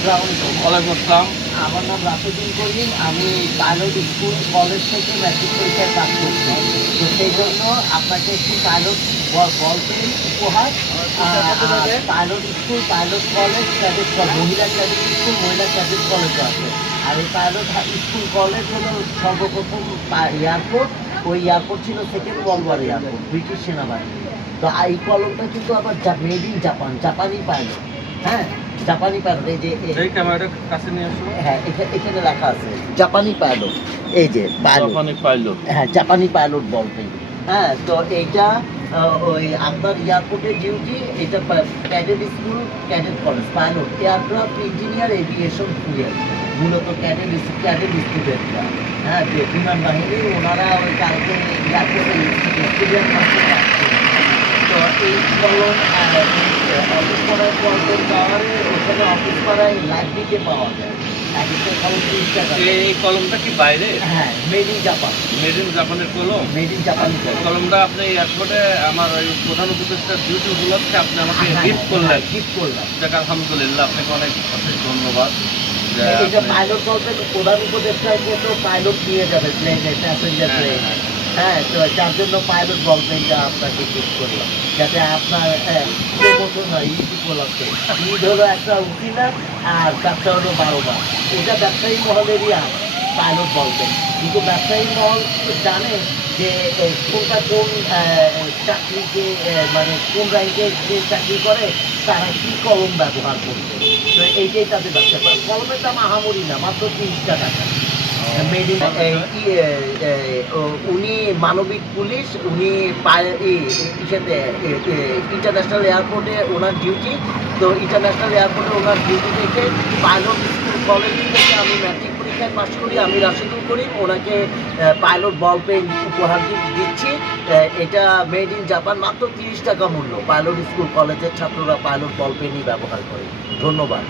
ওয়ালাইকুম আসসালাম। আমার নাম রাশেদুল করিম আমি পাইলট স্কুল কলেজ থেকে ম্যাট্রিক পরীক্ষায় করছি। তো সেই জন্য আপনাকে একটি পাইলট বল উপহার pilot school pilot college cadet মহিলা ক্যাডেট স্কুল মহিলা ক্যাডেট কলেজও আছে। আর এই পাইলট স্কুল কলেজ হলো সর্বপ্রথম এয়ারপোর্ট ওই এয়ারপোর্ট ছিল second world war airport British সেনাবাহিনী। তো এই কলমটা কিন্তু আবার মেড ইন জাপান জাপানি পাইলট হ্যাঁ? জাপানি পাইলট এই যে এই- ক্যামেরাটা কাছে নিয়ে আসো। হ্যাঁ এখানে লেখা আছে। জাপানি পাইলট এই যে জাপানি পাইলট। হ্যাঁ জাপানি পাইলট বলতে। হ্যাঁ তো এইটা ওই আপনার এয়ারপোর্টের ডিউটি এটা cadet school cadet college pilot. Aircraft engineer aviation fuel মূলত ক্যাডেট ক্যাডেট স্টুডেন্টরা। হ্যাঁ বিমান বাহিনী ওনারা ওই কালকে এয়ারপোর্টে স্টুডেন্ট তো এই কলম অফিস পাড়ায় পর্যন্ত টাওয়ারে ওখানে অফিস পাড়ায় লাইব্রেরিতে পাওয়া যায় এক একটা কলম তিরিশ টাকা এই কলমটা কি বাইরে? হ্যাঁ made in Japan made in জাপানের কলম? মেড ইন জাপানি কলমটা আপনি এয়ারপোর্টে আমার ওই প্রধান উপদেষ্টার ডিউটি উপলক্ষে আপনি আমাকে গিফট করলেন। গিফট করলাম। যাক আলহামদুলিল্লাহ আপনাকে অনেক ধন্যবাদ। এটা পাইলট বলতে প্রধান তো পাইলট নিয়ে যাবে প্লেনে প্যাসেঞ্জার হ্যাঁ, প্লেন হ্যাঁ। তো যার জন্য পাইলট বলপেনটা আপনাকে গিফট করলাম। যাতে আপনার প্রমোশন হয় ঈদ উপলক্ষে ঈদ হলো একটা উঠিনা আর ব্যবসা হলো বারো মাস এটা ব্যবসায়ী মহলেরই আম পাইলট বলবেন কিন্তু ব্যবসায়ী মহল জানে যে কোনটা কোন চাকরিকে মানে কোন র্যাঙ্কে যে চাকরি করে তারা কী কলম ব্যবহার করবে তো এইটাই তাদের ব্যবসা। করে কলমের দাম আহামরি না মাত্র তিরিশ টাকা। মেড ইন মানবিক পুলিশ, উনি ইসেতে ইন্টারন্যাশনাল এয়ারপোর্টে ওনার ডিউটি তো ইন্টারন্যাশনাল এয়ারপোর্টে ওনার ডিউটি থেকে পাইলট স্কুল কলেজ থেকে আমি ম্যাট্রিক পরীক্ষায় পাশ করি, আমি রাশিদুল করিম ওনাকে পাইলট বল পেন উপহার দিচ্ছি। এটা মেড ইন জাপান মাত্র তিরিশ টাকা মূল্য। পাইলট স্কুল কলেজের ছাত্ররা পাইলট বল পেনই ব্যবহার করে। ধন্যবাদ।